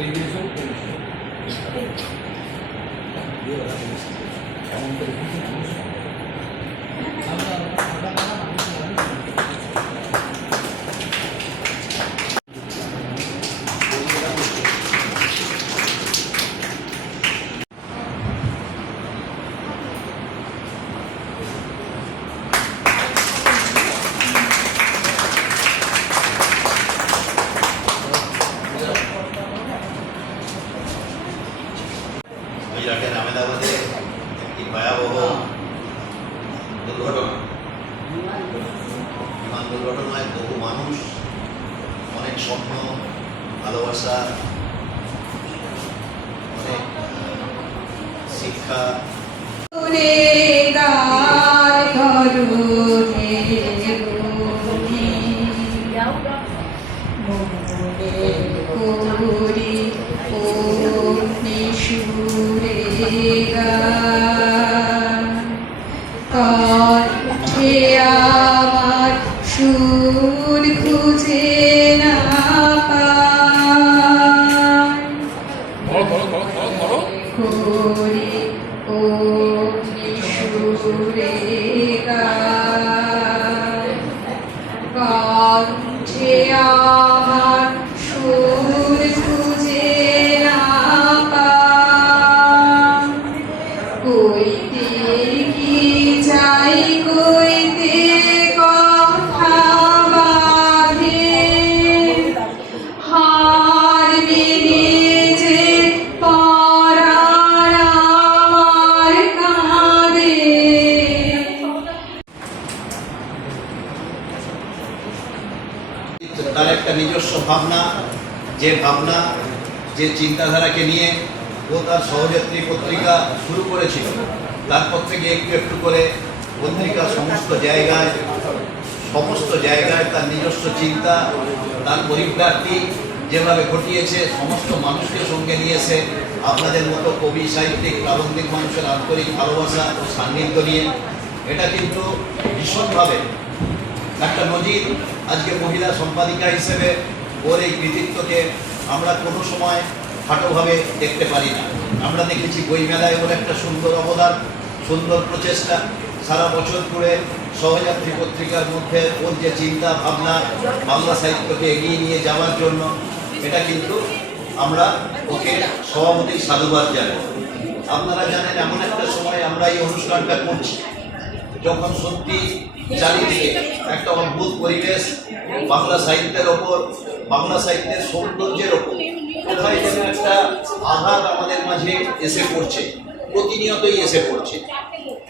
televisión. অনেক স্বপ্ন ভালোবাসা অনেক শিক্ষা রে গায় সুর খুঁজে না পায় করি পরিপ্রার্থী যেভাবে ঘটিয়েছে, সমস্ত মানুষকে সঙ্গে নিয়েছে। আপনাদের মতো কবি, সাহিত্যিক, প্রাবন্ধিক মানুষের আন্তরিক ভালোবাসা ও সান্নিধ্য নিয়ে। এটা কিন্তু ভীষণভাবে একটা নজির আজকে মহিলা সম্পাদিকা হিসেবে ওর এই কৃতিত্বকে আমরা কোনো সময় খাটোভাবে দেখতে পারি না। আমরা দেখেছি বইমেলায় ওর একটা সুন্দর অবদান, সুন্দর প্রচেষ্টা। সারা বছর ধরে সহযাত্রী পত্রিকার মধ্যে ওর যে চিন্তা ভাবনা বাংলা সাহিত্যকে এগিয়ে নিয়ে যাওয়ার জন্য, এটা কিন্তু আমরা ওকে সভাপতির সাধুবাদ জানাই। আপনারা জানেন, এমন একটা সময় আমরা এই অনুষ্ঠানটা করছি, যখন সত্যি চারিদিকে একটা অদ্ভুত পরিবেশ, বাংলা সাহিত্যের ওপর, বাংলা সাহিত্যের সৌন্দর্যের ওপর, কোথায় একটা আঘাত আমাদের মাঝে এসে পড়ছে, প্রতিনিয়তই এসে পড়ছে।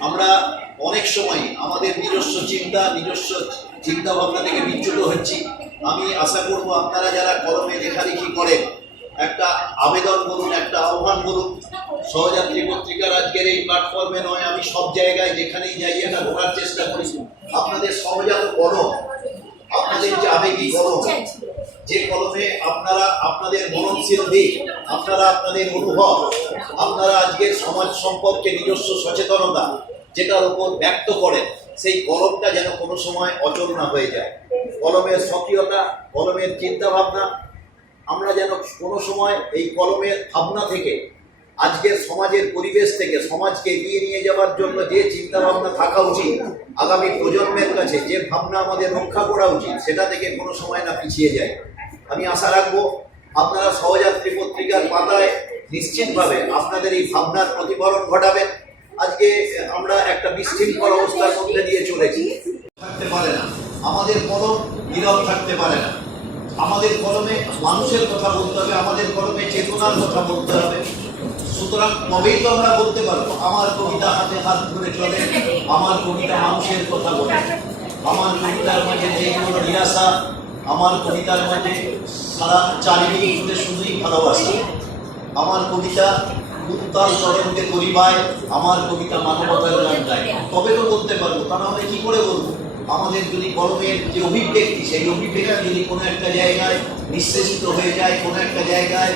আমরা অনেক সময় আমাদের নিজস্ব চিন্তা নিজস্ব চিন্তা ভাবনা থেকে বিচ্যুত হচ্ছি। আমি আশা করব আপনারা যারা কলমে লেখালেখি করেন, একটা আবেদন বলুন একটা আহ্বান বলুন সহযাত্রী পত্রিকার আজকের এই প্ল্যাটফর্মে নয়, আমি সব জায়গায় যেখানেই যাই এটা বলার চেষ্টা করি। আপনাদের সহজাত কলম আপনাদের যে আবেগী কলম যে কলমে আপনারা আপনাদের মননশীল দিক, আপনারা আপনাদের অনুভব, আপনারা আজকের সমাজ সম্পর্কে নিজস্ব সচেতনতা যেটার উপর ব্যক্ত করেন, সেই কলমটা যেন কোনো সময় অচল না হয়ে যায়। কলমের সক্রিয়তা কলমের চিন্তা ভাবনা আমরা যেন কোনো সময় এই কলমের ভাবনা থেকে, আজকের সমাজের পরিবেশ থেকে, সমাজকে এগিয়ে নিয়ে যাওয়ার জন্য যে চিন্তা ভাবনা থাকা উচিত, আগামী প্রজন্মের কাছে যে ভাবনা আমাদের রক্ষা করা উচিত, সেটা থেকে কোনো সময় না পিছিয়ে যায়। আমি আশা রাখব আপনারা সহযাত্রী পত্রিকার পাতায় নিশ্চিতভাবে আপনাদের এই ভাবনার প্রতিফলন ঘটাবেন। আজকে আমরা একটা বিশৃঙ্খল অবস্থার মধ্যে দিয়ে চলেছি। থাকতে পারে না। আমাদের কলম নীরব থাকতে পারে না। আমাদের কলমে মানুষের কথা বলতে হবে আমাদের কলমে চেতনার কথা বলতে হবে। সুতরাং তবেই তো আমরা বলতে পারব আমার কবিতা হাতে হাত ধরে চলে আমার কবিতা মানুষের কথা বলে। আমার কবিতার মাঝে যেগুলো নিরাশা আমার কবিতার মধ্যে সারা চারিদিকে জুড়ে শুধুই ভালোবাসা। আমার কবিতা উত্তাল তরঙ্গে পরিবায় আমার কবিতা মানবতার গান গায় তবে তো করতে পারব, তা নাহলে কি করে বলব আমাদের যদি কলমের যে অভিব্যক্তি, সেই অভিব্যক্তি যদি কোনো একটা জায়গায় নিঃশেষিত হয়ে যায়, কোনো একটা জায়গায়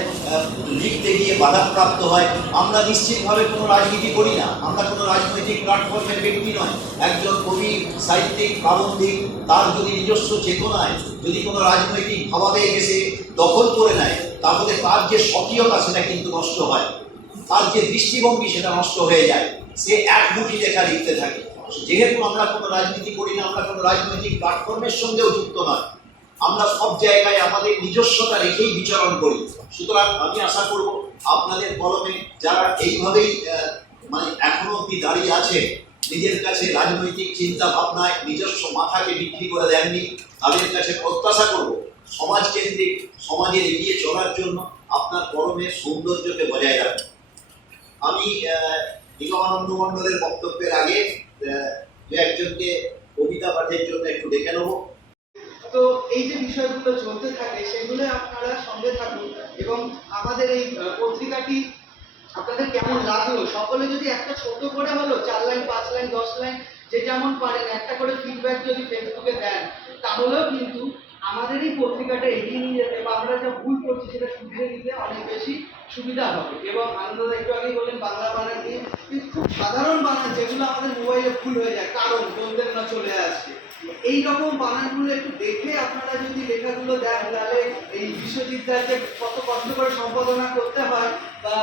লিখতে গিয়ে বাধাপ্রাপ্ত হয়, আমরা নিশ্চিতভাবে কোনো রাজনীতি করি না। আমরা কোনো রাজনৈতিক প্ল্যাটফর্মের ব্যক্তি নয়। একজন কবি, সাহিত্যিক, প্রাবন্ধিক, তার যদি নিজস্ব চেতনায় যদি কোনো রাজনৈতিক ভাবাবেগ এসে দখল করে নেয়, তাহলে তার যে স্বকীয়তা সেটা কিন্তু নষ্ট হয়। তার যে দৃষ্টিভঙ্গি সেটা নষ্ট হয়ে যায়। সে একমুখী লেখা লিখতে থাকে। যেহেতু আমরা কোনো রাজনীতি করি না, আমরা কোনো রাজনৈতিক প্ল্যাটফর্মের সঙ্গেও যুক্ত নয়। আমরা সব জায়গায় আমাদের নিজস্বতা রেখেই বিচরণ করি। সুতরাং আমি আশা করব আপনাদের কলমে যারা এইভাবেই মানে এখনও অব্দি দাঁড়িয়ে আছে, নিজের কাছে রাজনৈতিক চিন্তা ভাবনায় নিজস্ব মাথাকে বিক্রি করে দেননি, তাদের কাছে প্রত্যাশা করব সমাজ কেন্দ্রিক সমাজে এগিয়ে চলার জন্য আপনার কলমের সৌন্দর্যকে বজায় রাখবেন আমি নিগমানন্দ মণ্ডলের বক্তব্যের আগে দু একজনকে কবিতা পাঠের জন্য একটু ডেকে নেব। তো এই যে বিষয়গুলো চলতে থাকে, সেগুলো আপনারা সঙ্গে থাকুন এবং আমাদের এই পত্রিকাটি আপনাদের কেমন লাগল? সকলে যদি একটা ছোট করে হলো, চার লাইন, পাঁচ লাইন, দশ লাইন, যে যেমন পারেন, একটা করে ফিডব্যাক যদি ফেসবুকে দেন, তাহলেও কিন্তু আমাদের এই পত্রিকাটা এগিয়ে নিয়ে যেতে বা আমরা যা ভুল করছি সেটা শুধরে নিতে অনেক বেশি সুবিধা হবে। এবং আনন্দ একটু আগেই বললেন, বাংলা বানান খুব সাধারণ বানান যেগুলো আমাদের মোবাইলে ভুল হয়ে যায়। কারণ, বলতেন না, চলে আসছে। এই রকম বানানগুলো একটু দেখে আপনারা যদি লেখাগুলো দেন, তাহলে এই বিশ্বজিৎদার কত কষ্ট করে সম্পাদনা করতে হয় বা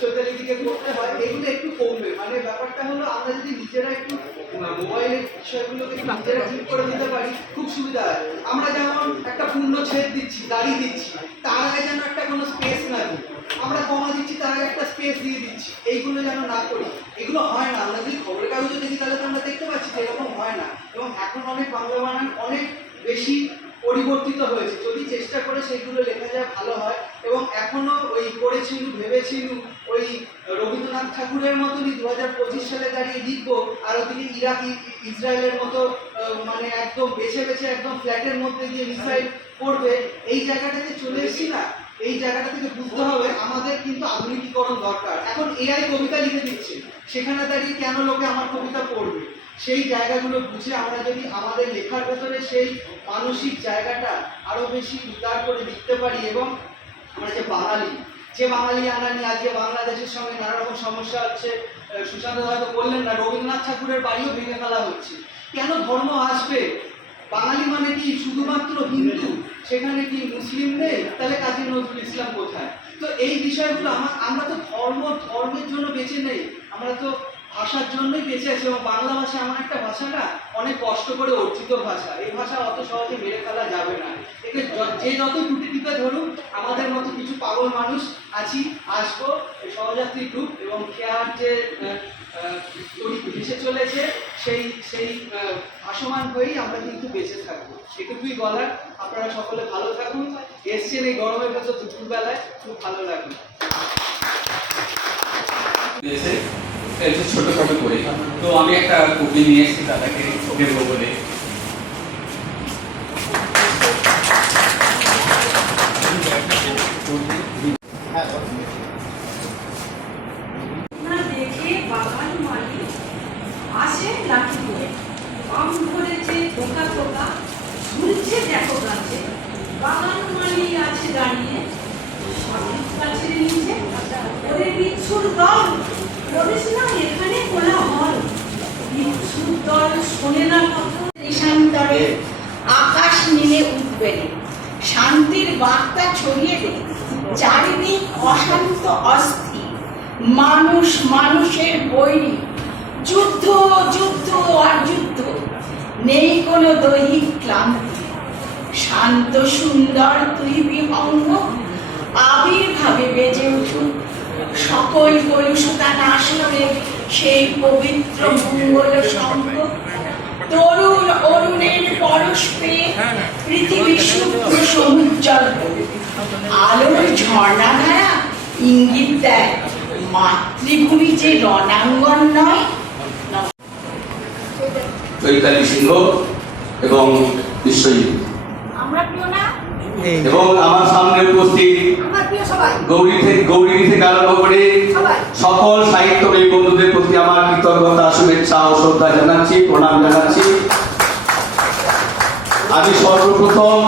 চৈতালি দিকে করতে হয়, এগুলো একটু কমবে। মানে ব্যাপারটা হলো, আমরা যদি নিজেরা একটু মোবাইলের বিষয়গুলোকে নিজেরা ঠিক করে দিতে পারি, খুব সুবিধা হয়। আমরা যেমন একটা পূর্ণ ছেদ দিচ্ছি, দাড়ি দিচ্ছি, তার আগে যেন একটা কোনো স্পেস না দিই আমরা কমা দিচ্ছি, তার আগে একটা স্পেস দিয়ে দিচ্ছি। এইগুলো যেন না করি, এগুলো হয় না। আমরা যদি খবরের কাগজে দেখি, তাহলে তো আমরা দেখতে পাচ্ছি যে এরকম হয় না। এবং এখন অনেক বাংলা বানান অনেক বেশি পরিবর্তিত হয়েছে। যদি চেষ্টা করে সেগুলো লেখা যায়, ভালো হয়। এবং এখনও ওই করেছিল, ভেবেছিল, ওই রবীন্দ্রনাথ ঠাকুরের মতনই দু হাজার পঁচিশ সালে দাঁড়িয়ে লিখব, আর ওদিকে ইরাক ইসরায়েলের মতো মানে একদম বেছে বেছে একদম ফ্ল্যাটের মধ্যে দিয়ে মিসাইল করবে, এই জায়গাটাতে চলে এসেছি না। এই জায়গাটা থেকে বুঝতে হবে, আমাদের কিন্তু আধুনিকীকরণ দরকার। এখন এআই কবিতা লিখে দিচ্ছে, সেখানে দাঁড়িয়ে কেন লোকে আমার কবিতা পড়বে? সেই জায়গাগুলো বুঝে আমরা যদি আমাদের লেখার ভেতরে সেই মানসিক জায়গাটা আরও বেশি উদ্ধার করে লিখতে পারি এবং আমরা যে বাঙালি যে বাঙালি আমরা নিয়ে আজকে বাংলাদেশের সঙ্গে নানা রকম সমস্যা হচ্ছে সুশান্ত হয়তো বললেন না, রবীন্দ্রনাথ ঠাকুরের বাড়িও ভেঙে ফেলা হচ্ছে। কেন ধর্ম আসবে? বাঙালি মানে কি শুধুমাত্র হিন্দু? সেখানে কি মুসলিম নেই? তাহলে কাজী নজরুল ইসলাম কোথায়? তো এই বিষয়গুলো আমার আমরা তো ধর্ম, ধর্মের জন্য বেঁচে নেই। আমরা তো ভাষার জন্যই বেঁচে আছি। এবং বাংলা ভাষা এমন একটা ভাষা না, অনেক কষ্ট করে অর্জিত ভাষা। এই ভাষা অত সহজে মেরে ফেলা যাবে না। একে যে যত টুটি টিপে ধরুন আমাদের মতো কিছু পাগল মানুষ আছি, আসব। সহযাত্রী গ্রুপ এবং খেয়ার যে ভেসে চলেছে, সেই সেই ভাসমান হয়েই আমরা কিন্তু বেঁচে থাকব। এটুকুই বলার। আপনারা সকলে ভালো থাকুন। এসছেন এই গরমের মতো দুপুরবেলায়। খুব ভালো একটু ছোটখাটো করে। তো আমি একটা কপি নিয়ে এসেছি দাদাকে দেবো বলে না দেখে বাগান মালি আসে লাঠি করে আম ধরেছে পোকা পোকা ঝুলছে দেখো গাছে বাগান মালি আছে দাঁড়িয়ে সঠিক গাছের নিচে ওরে আকাশ নীলে উঠবে। শান্তির বার্তা ছড়িয়ে দে। চারিদিক অশান্ত অস্থির মানুষ মানুষের বৈরী যুদ্ধ যুদ্ধ আর যুদ্ধ। নেই কোনো দৈহিক ক্লান্তি। শান্ত সুন্দর তুই বিহঙ্গ। আবির্ভাবে বেজে উঠুক সকল কলুষতা নাশ করে সেই পবিত্র মঙ্গল সঙ্গ। তরুণ অরুণের পরশ পেয়ে পৃথিবী সমুজ্জ্বল আলোর ঝর্ণা ধারা ইঙ্গিত দেয় মাতৃভূমি যে রণাঙ্গন নয়। চৈতালি সিংহ এবং বিশ্বজিৎ। আমরা প্রিয় না? এবং আমার সামনে উপস্থিত আমার প্রিয় সবাই। গৌরী থেকে গৌরী থেকে আরম্ভ করে সকল সাহিত্যপ্রেমী বন্ধুদের প্রতি আমার কৃতজ্ঞতা শুভেচ্ছা ও শ্রদ্ধা জানাচ্ছি প্রণাম জানাচ্ছি। আমি সর্বপ্রথম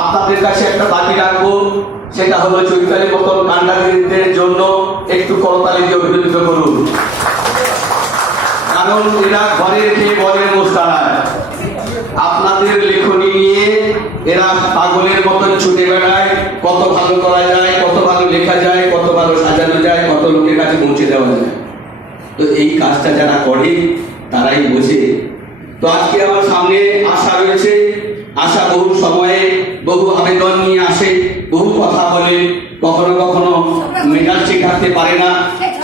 আপনাদের কাছে একটা দাবি রাখব সেটা হলো চৈতালি মতন কান্ডাগিরিদের জন্য একটু করতালি দিয়ে অভিনন্দিত করুন। কারণ এরা ঘরের খেয়ে বলের মোষ দাঁড়ায় আপনাদের লেখনী নিয়ে এরা পাগলের মতন ছুটে বেড়ায়, কত ভালো করা যায়, কত ভালো লেখা যায়, কত ভালো সাজানো যায়, কত লোকের কাছে পৌঁছে দেওয়া যায়। তো এই কাজটা যারা করে, তারাই বোঝে। তো আজকে আমার সামনে আশা রয়েছে, আশা বহু সময়ে বহু আবেদন নিয়ে আসে, বহু কথা বলে, কখনো কখনো মেজাজ ঠিক পারে না,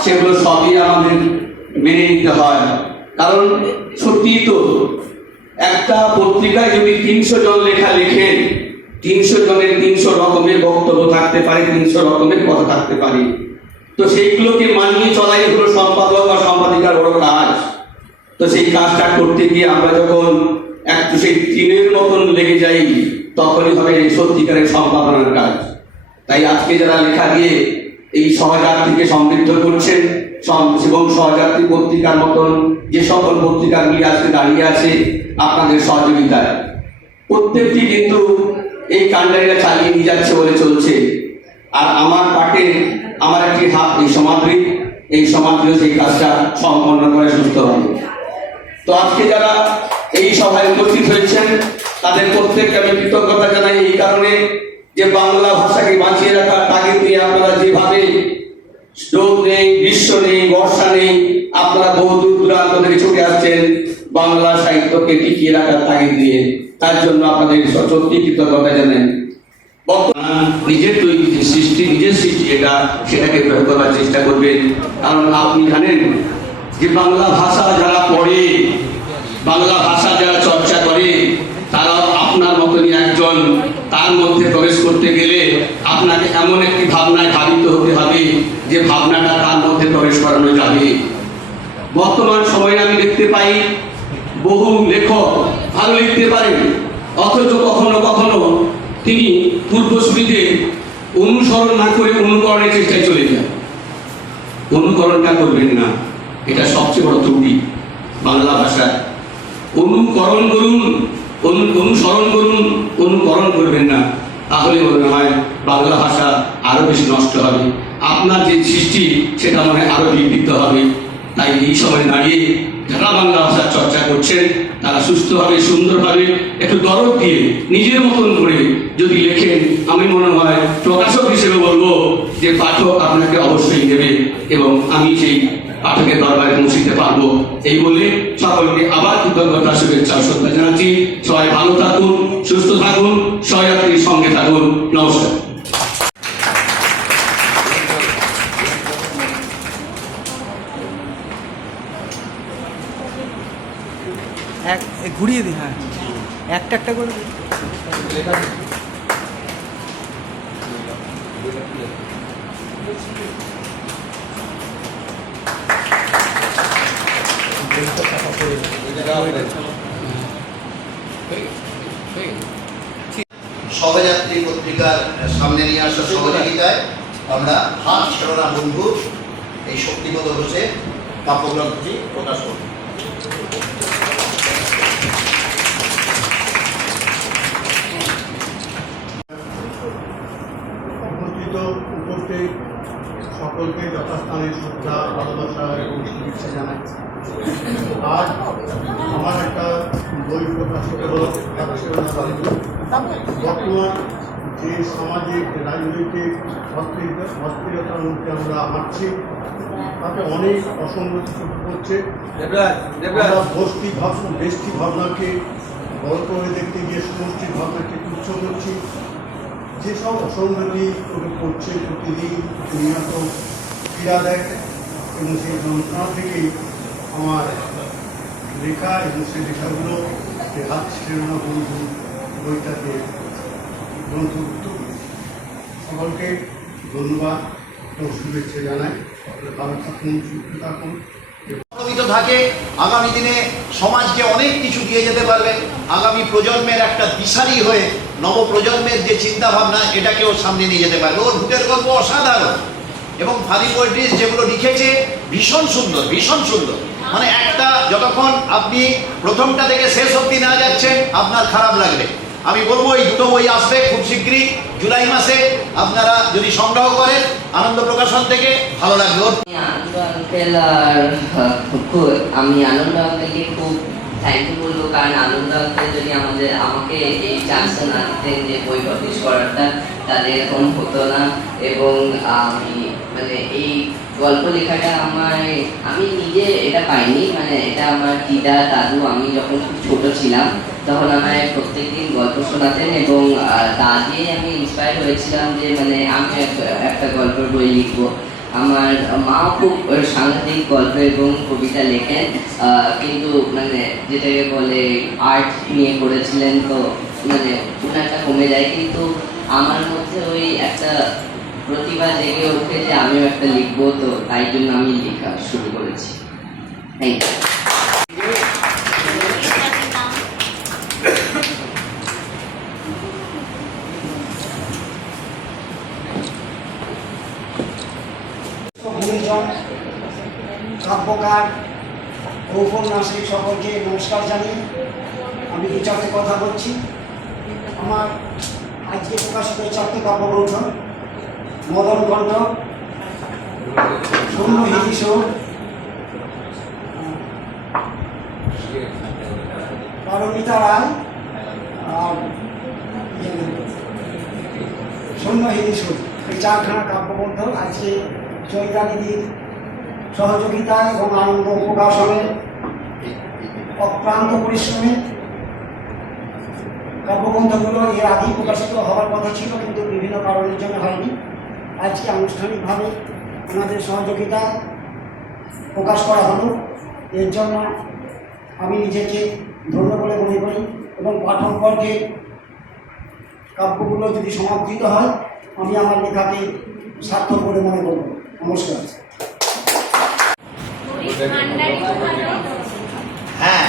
সেগুলো সবই আমাদের মেনে নিতে হয়। কারণ সত্যিই তো একটা পত্রিকায় যদি তিনশো জন লেখা লেখেন, তিনশো জনের তিনশো রকমের বক্তব্য থাকতে পারে, তিনশো রকমের কথা থাকতে পারে। তো সেইগুলোকে মানিয়ে চলাই হলো সম্পাদক বা সম্পাদিকার বড় কাজ। তো সেই কাজটা করতে গিয়ে আমরা যখন একটু সেই টিনের মতন লেগে যাই, তখনই হবে এই সত্যিকারের সম্পাদনার কাজ। তাই আজকে যারা লেখা দিয়ে এই সহকার থেকে সমৃদ্ধ করছেন এবং সহযাত্রী পত্রিকার মতন যে সকল পত্রিকাগুলি আজকে দাঁড়িয়ে আছে আপনাদের সহযোগিতায়। প্রত্যেকটি কিন্তু এই কাণ্ডারিরা চালিয়ে নিয়ে যাচ্ছে বলে চলছে। আর আমার পাটে আমার একটি হাত এই সমাধি এই সমাধিও সেই কাজটা সম্পন্ন করে সুস্থ হবে। তো আজকে যারা এই সভায় উপস্থিত হয়েছেন, তাদের প্রত্যেককে আমি কৃতজ্ঞতা জানাই এই কারণে যে বাংলা ভাষাকে বাঁচিয়ে রাখার তাগিদ নিয়ে আপনারা যেভাবে রোদ নেই গ্রীষ্ম নেই, বর্ষা নেই, আপনারা বহু দূর দূরান্ত ছুটে আসছেন, বাংলা সাহিত্যকে টিকিয়ে রাখার তাগিদ নিয়ে তার জন্য আপনাদের সত্যি কৃতজ্ঞতা বর্তমান নিজের তৈরি সৃষ্টি, নিজের সৃষ্টি এটা সেটাকে করার চেষ্টা করবেন। কারণ আপনি জানেন যে বাংলা ভাষা যারা পড়ে, বাংলা ভাষা যারা চর্চা করে তারা আপনার মতনই একজন। তার মধ্যে প্রবেশ করতে গেলে আপনাকে এমন একটি ভাবনায় ধাবিত হতে হবে যে ভাবনাটা তার মধ্যে প্রবেশ করানো যাবে। বর্তমান সময়ে আমি দেখতে পাই বহু লেখক ভালো লিখতে পারেন, অথচ কখনো কখনো তিনি পূর্বসূরিদের অনুসরণ না করে অনুকরণের চেষ্টায় চলে যান। অনুকরণটা করবেন না, এটা সবচেয়ে বড় ত্রুটি বাংলা ভাষায়। অনুকরণ করুন, অনু- অনুসরণ করুন, অনুকরণ করবেন না, তাহলে মনে হয় বাংলা ভাষা আরও বেশি নষ্ট হবে। আপনার যে সৃষ্টি, সেটা মনে হয় আরও বিকৃত হবে। তাই এই সময় দাঁড়িয়ে যারা বাংলা ভাষার চর্চা করছেন, তারা সুস্থভাবে, সুন্দরভাবে একটু দরদ দিয়ে নিজের মতন করে যদি লেখেন, আমি মনে হয় প্রকাশক হিসেবে বলব যে পাঠক আপনাকে অবশ্যই নেবে এবং আমি সেই পাঠকের দরবারে পৌঁছিতে পারব। এই বলে সকলকে আবার কৃতজ্ঞতা শুভেচ্ছা ও শ্রদ্ধা জানাচ্ছি। সবাই ভালো থাকুন, সুস্থ থাকুন সহযাত্রীর সঙ্গে থাকুন। নমস্কার এক এ, ঘুরিয়ে দিই হ্যাঁ একটা একটা করে। সহযাত্রী পত্রিকার সামনে নিয়ে আসা সহযোগিতায় আমরা হাত ছেড়ো বন্ধু এই শক্তিগত হচ্ছে কাব্যগ্রন্থটি প্রকাশ করব সকলকে যথাস্থানে শ্রদ্ধা ভালোবাসা এবং শুভেচ্ছা জানাই। আজ আমার একটা বই প্রকাশিত হল বর্তমান যে সামাজিক রাজনৈতিক অস্থিরতা অস্থিরতার মধ্যে আমরা হাঁটছি তাতে অনেক অসঙ্গতি আমরা গোষ্ঠী ভাবনা দেশটি ভাবনাকে বড় করে দেখতে গিয়ে সমষ্টি ভাবনাকে তুচ্ছ করছি যেসব চোখে পড়ছে প্রতিদিন প্রতিনিয়ত পীড়া দেয় এবং সেই যন্ত্রণা থেকেই আমার লেখা এবং সেই লেখাগুলো হাত ছেড়ে বন্ধু বইটাতে গ্রন্থভুক্ত করেছি। সকলকে ধন্যবাদ তো শুভেচ্ছা জানাই। ভালো থাকুন, সুস্থ থাকুন। থাকে, আগামী দিনে সমাজকে অনেক কিছু দিয়ে যেতে পারবে। আগামী প্রজন্মের একটা দিশারি হয়ে নবপ্রজন্মের যে চিন্তা ভাবনা এটাকেও সামনে নিয়ে যেতে পারবে ওর ভূতের গল্প অসাধারণ। এবং ফানি পোয়েট্রিজ যেগুলো লিখেছে, ভীষণ সুন্দর ভীষণ সুন্দর। মানে একটা যতক্ষণ আপনি প্রথমটা থেকে শেষ অবধি না যাচ্ছেন, আপনার খারাপ লাগবে। আমি বলব, এই দুটো বই আসবে খুব শীঘ্রই, জুলাই মাসে। আপনারা যদি সংগ্রহ করেন, আনন্দ প্রকাশন থেকে ভালো ওর আমি আনন্দ আঙ্কেল খুব বলব কারণ আনন্দ যদি আমাদের, আমাকে এই চান্সটা না দিতেন যে বই পাবলিশ করাটা তাহলে এরকম হতো না। এবং আমি মানে এই গল্প লেখাটা আমার আমি নিজে এটা পাইনি মানে এটা আমার দিদা, দাদু, আমি যখন খুব ছোট ছিলাম, তখন আমায় প্রত্যেকদিন গল্প শোনাতেন এবং তা দিয়ে আমি ইন্সপায়ার হয়েছিলাম যে মানে আমি একটা গল্পের বই লিখব। আমার মা খুব সাংঘাতিক গল্প এবং কবিতা লেখেন কিন্তু মানে যেটাকে বলে আর্ট নিয়ে করেছিলেন তো মানে ওনারটা কমে যায়, কিন্তু আমার মধ্যে ওই একটা প্রতিভা জেগে ওঠে যে আমিও একটা লিখব, তো তাই জন্য আমি লেখা শুরু করেছি। থ্যাংক ইউ গুণীজন কাব্যকার ঔপন্যাসিক সকলকে নমস্কার জানিয়ে আমি দু চারটে কথা বলছি। আমার আজকে প্রকাশিত চারটে কাব্যগ্রন্থ মদন কণ্ঠ, শূন্য হিদিস পারমিতা রায়, আর শূন্য হিদিস এই চারখানা কাব্যগ্রন্থ আজকে চৈতালিদির সহযোগিতা এবং আনন্দ প্রকাশনের অক্লান্ত পরিশ্রমে কাব্যগ্রন্থগুলো এর আগেই প্রকাশিত হওয়ার কথা ছিল, কিন্তু বিভিন্ন কারণের জন্য হয়নি। আজকে আনুষ্ঠানিকভাবে ওনাদের সহযোগিতা প্রকাশ করা হলো। এর জন্য আমি নিজেকে ধন্য বলে মনে করি এবং পাঠক বর্গের কাব্যগুলো যদি সমাদৃত হয়, আমি আমার লেখাকে সার্থক বলে মনে করব। নমস্কার। হ্যাঁ।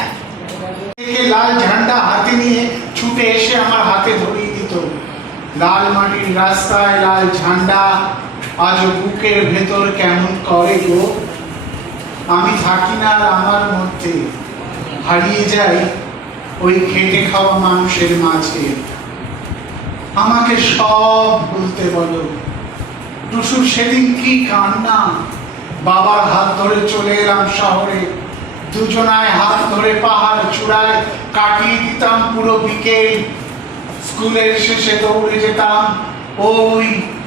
লাল ঝান্ডা হাতে নিয়ে ছুটে এসে আমার হাতে ধরিয়ে দিত। লাল মাটির রাস্তায় লাল ঝান্ডা আজ বুকের ভেতর কেমন করে গো? আমি থাকি না আমার মধ্যে হারিয়ে যাই ওই খেটে খাওয়া মানুষের মাঝে। আমাকে সব ভুলতে বলো। টুসুর সেদিন কি কান্না? বাবার হাত ধরে চলে এলাম শহরে। দুজনায় হাত ধরে পাহাড় চূড়ায় কাটিয়ে দিতাম পুরো বিকেল। স্কুলের শেষে দৌড়ে যেতাম। ওই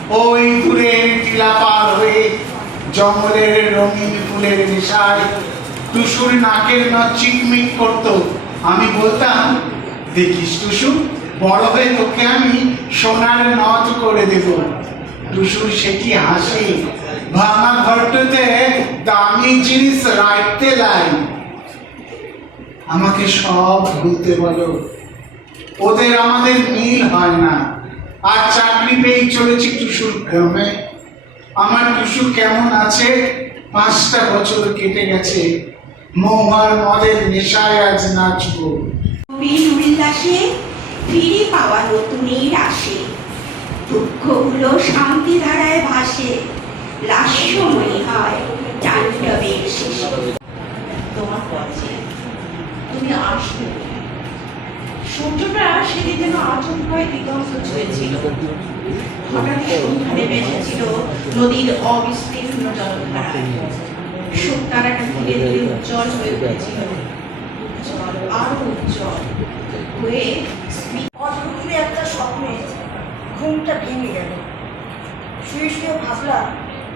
ওই দূরের টিলা পার হয়ে জঙ্গলের রঙিন ফুলের নেশায় টুসুর নাকের নথ চিকমিক করতো। আমি বলতাম, দেখিস টুসু, বড় হয়ে তোকে আমি সোনার নথ করে দেব। টুসুর সে কি হাসি। ভাঙা ঘরটাতে দামি জিনিস রাখতে লাই। আমাকে সব ভুলতে বলো, ওদের আমাদের মিল হয় না। আর চাকরি পেয়েই চলেছি টুসুর গ্রামে। আমার টুসু কেমন আছে? পাঁচটা বছর কেটে গেছে। মৌহার মদের নেশায় আজ নাচবো। বীর উল্লাসে, ফিরে পাওয়া নতুনের আসে দুঃখগুলো শান্তি ধারায় ভাসে, লাস্যময়ী হয় তাণ্ডবের তোমার পথে তুমি আসবে সূর্যটা সেদিন যেন ছুঁয়েছিল। হঠাৎ সন্ধ্যা নেমে এসেছিল নদীর অবিস্তীর্ণ জলধারায় শুকতারাটা ধীরে ধীরে উজ্জ্বল হয়ে উঠেছিল। উজ্জ্বল আরও উজ্জ্বল হয়ে অদ্ভুত একটা স্বপ্নে ঘুমটা ভেঙে গেল। শুয়ে শুয়ে ভাবলাম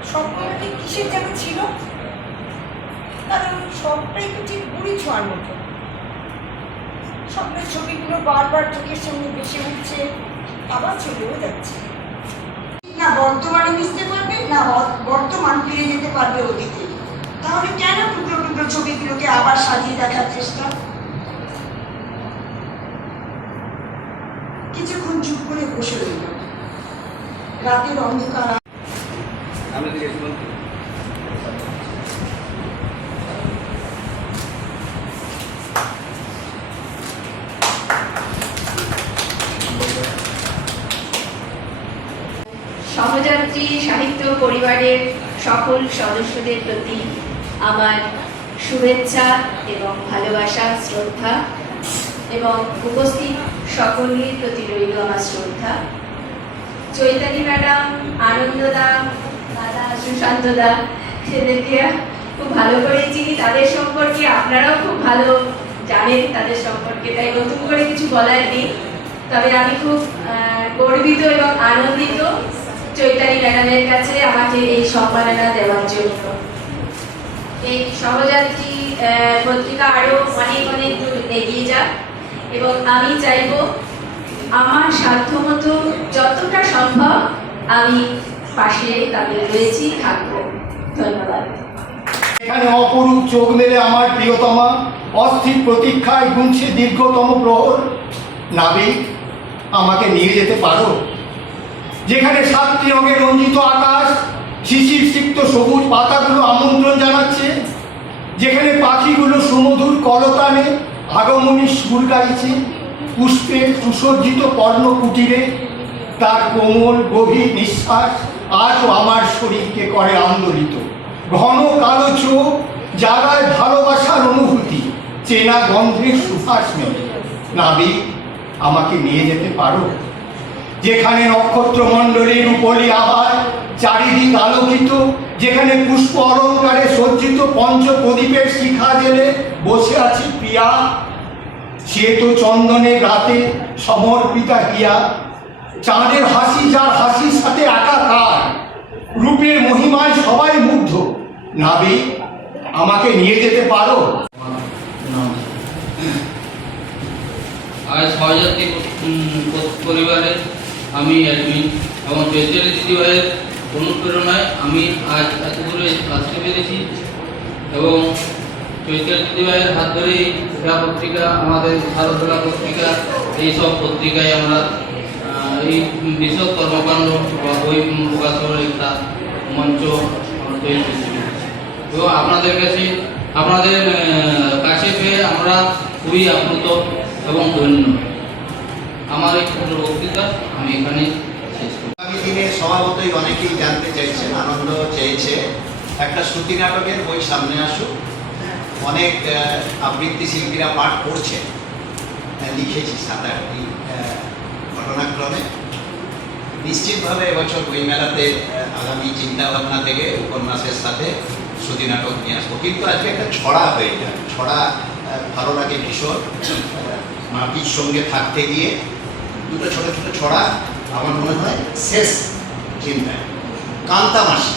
স্বপ্নটা ঠিক কিসের যেন ছিল? কারণ সবটাই তো ঠিক বুড়ি ছোঁয়ার মতো। স্বপ্নের ছবিগুলো বারবার চোখের সামনে ভেসে উঠছে, আবার চলেও যাচ্ছে। না বর্তমানে মিশতে পারবে, না বর- বর্তমান ফিরে যেতে পারবে অতীতে তাহলে কেন টুকরো টুকরো ছবিগুলোকে আবার সাজিয়ে দেখার চেষ্টা? কিছুক্ষণ চুপ করে বসে রইল রাতের অন্ধকার। আমরা সহযাত্রী সাহিত্য পরিবারের সকল সদস্যদের প্রতি আমার শুভেচ্ছা এবং ভালোবাসা শ্রদ্ধা এবং উপস্থিত সকলের প্রতি রইল আমার শ্রদ্ধা। চৈতালি ম্যাডাম, আনন্দদা, দাদা সুশান্তদা এদেরকে খুব ভালো করে চিনি তাদের সম্পর্কে, আপনারাও খুব ভালো জানেন তাদের সম্পর্কে, তাই নতুন করে কিছু বলার নেই। তবে আমি খুব গর্বিত এবং আনন্দিত চৈতালি ম্যাডামের কাছে আমাকে এই সম্মাননা দেওয়ার জন্য। এই সহযাত্রী পত্রিকা আরও অনেক অনেক দূর এগিয়ে যাক, এবং আমি চাইব আমার সাধ্যমতো যতটা সম্ভব আমি পাশে তাদের রয়েছি, থাকব। ধন্যবাদ। এখানে অপরূপ চোখ মেলে আমার প্রিয়তমা, অস্থির প্রতীক্ষায় গুনছে দীর্ঘতম প্রহর। নাবিক, আমাকে নিয়ে যেতে পারো? যেখানে সাতটি রঙের রঞ্জিত আকাশ, শিশির সিক্ত সবুজ পাতাগুলো আমন্ত্রণ জানাচ্ছে। যেখানে পাখিগুলো সুমধুর কলতানে আগমনী সুর গাইছে। পুষ্পে সুসজ্জিত পর্ণ কুটিরে তার কোমল, গভীর নিঃশ্বাস আজও আমার শরীরকে করে আন্দোলিত। ঘন কালো চোখ, জাগায় ভালোবাসার অনুভূতি, চেনা গন্ধের সুবাস মেলে নাবিক, আমাকে নিয়ে যেতে পারো? যেখানে নক্ষত্র মণ্ডলীর উপলি আবার চারিদিক আলোকিত, যেখানে পুষ্প অলঙ্কারে সজ্জিত পঞ্চ প্রদীপের শিখা জেলে বসে আছি প্রিয়া। শ্বেত চন্দনের রাতে সমর্পিতা হিয়া। চাঁদের হাসি যার হাসির সাথে একাকার, রূপের মহিমায় সবাই মুগ্ধ। নাবি, আমাকে নিয়ে যেতে পারো? আজ সহযাত্রী পরিবারে আমি অ্যাডমিন এবং চৈতালি দিদিভাইয়ের অনুপ্রেরণায় আমি আজ এত দূরে আসতে পেরেছি এবং চৈতালি দিদিভাইয়ের হাত ধরেই ক্রীড়া পত্রিকা, আমাদের ভারতলা পত্রিকা, এইসব পত্রিকায় আমরা এই বিশদ কর্মকাণ্ড বা বই প্রকাশনের একটা মঞ্চ তৈরি এবং আপনাদের কাছে আপনাদের কাছে পেয়ে আমরা খুবই আপ্লুত এবং ধন্য। আমার এই ক্ষুদ্র বক্তৃতা আমি এখানে শেষ আগামী দিনে স্বভাবতই অনেকেই জানতে চাইছেন, আনন্দ চেয়েছে। একটা শ্রুতি নাটকের বই সামনে আসুক। অনেক আবৃত্তি শিল্পীরা পাঠ করছেন আহ, লিখেছি সাত আটটি ঘটনাক্রমে। নিশ্চিতভাবে এবছর বইমেলাতে আগামী চিন্তাভাবনা থেকে উপন্যাসের সাথে শ্রুতি নাটক নিয়ে আসব। কিন্তু আজকে একটা ছড়া হয়ে যায়। ছড়া ভালো লাগে ভীষণ। মাটির সঙ্গে থাকতে গিয়ে দুটো ছোট ছোট ছড়া আমার মনে হয় শেষ চিন্তায়। কান্তা মাসি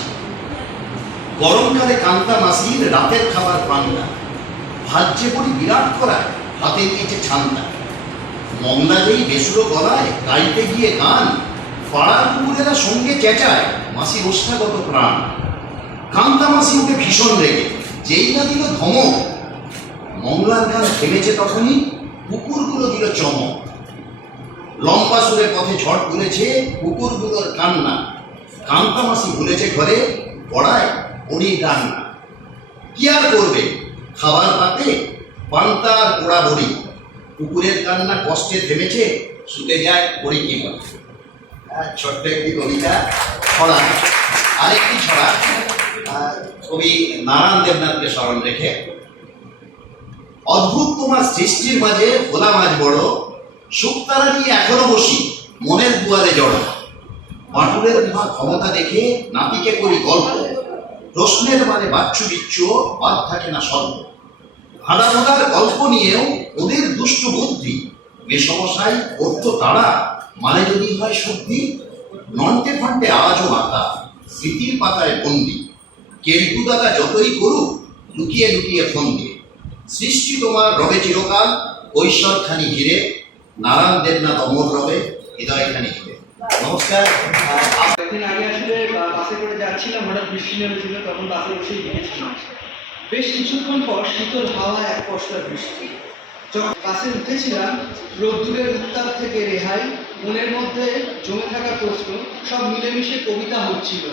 গরমকালে কান্তা মাসির রাতের খাবার পান্তা ভাজ্যে পড়ি বিরাট করায়, হাতে নিয়েছে ছান্তা। মংলা যেই বেসুরো গলায়, গাইতে গিয়ে গান, পাড়ার কুকুরেরা সঙ্গে চেঁচায় মাসি ওষ্ঠাগত প্রাণ। কান্তা মাসি উঠে ভীষণ রেগে, যেই না দিল ধমক। মংলার গান থেমেছে তখনই, কুকুরগুলো দিল চমক। লম্বা সুরে পথে ঝড় তুলেছে কুকুরগুলোর কান্না। কান্তা মাসি ভুলেছে ঘরে, পড়ায় পড়ি রান্না কি আর করবে? খাবার পাতে, পান্তা আর পোড়া বড়ি কুকুরের কান্না কষ্টে থেমেছে, শুতে যায় পড়ি কি বলে? ছোট্ট একটি কবিতা, ছড়া। আরেকটি ছড়া। কবি নারায়ণ দেবনাথকে স্মরণ রেখে। অদ্ভুত তোমার সৃষ্টির মাঝে ভোলা মাছ বড় শুক্তারা নিয়ে এখনও বসি, মনের দুয়ারে জড়। বাটুরের মহা ক্ষমতা দেখে নাতিকে করি গল্প প্রশ্নের মানে বাচ্চু বিচ্ছু বাদ থাকে না সর্ব। ভাড়া ভাড়ার গল্প নিয়েও ওদের দুষ্ট বুদ্ধি। বেসমশাই করতো তারা মানে যদি হয় সত্যি, নন্টে ফন্টে আজও আঁকা স্মৃতির পাতায় বন্দি। কেলকুদাতা যতই করুক, লুকিয়ে লুকিয়ে ফন্দি সৃষ্টি তোমার রবে চিরকাল ঐশ্বরখানি ঘিরে, নারায়ণ দেবনাথ অমর রবে হৃদয়খানি ঘিরে। নমস্কার। কয়েকদিন আগে আসলে বাসে করে যাচ্ছিলাম, হঠাৎ বৃষ্টি তখন বাসে লিখেছিলাম বেশ কিছুক্ষণ পর শীতল হাওয়া এক পশলার বৃষ্টি। যখন বাসে উঠেছিলাম, রোদ্দুরের উত্তাপ থেকে রেহাই, মনের মধ্যে জমে থাকা প্রশ্ন, সব মিলেমিশে কবিতা হচ্ছিল।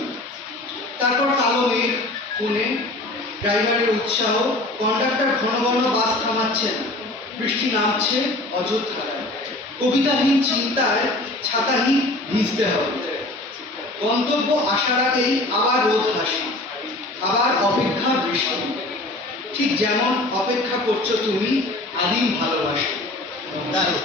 তারপর কালো মেঘ পুনে ড্রাইভারের উৎসাহ, কন্ডাক্টর ঘন ঘন বাস থামাচ্ছেন। বৃষ্টি নামছে অযোধ্যায় কবিতাহীন চিন্তায় ছাতাহীন ভিজতে হবে। গন্তব্য আসার আগেই আবার রোদ হাসি আবার অপেক্ষা বৃষ্টি ঠিক যেমন অপেক্ষা করছ তুমি, আদিম ভালোবাসা। দারুণ।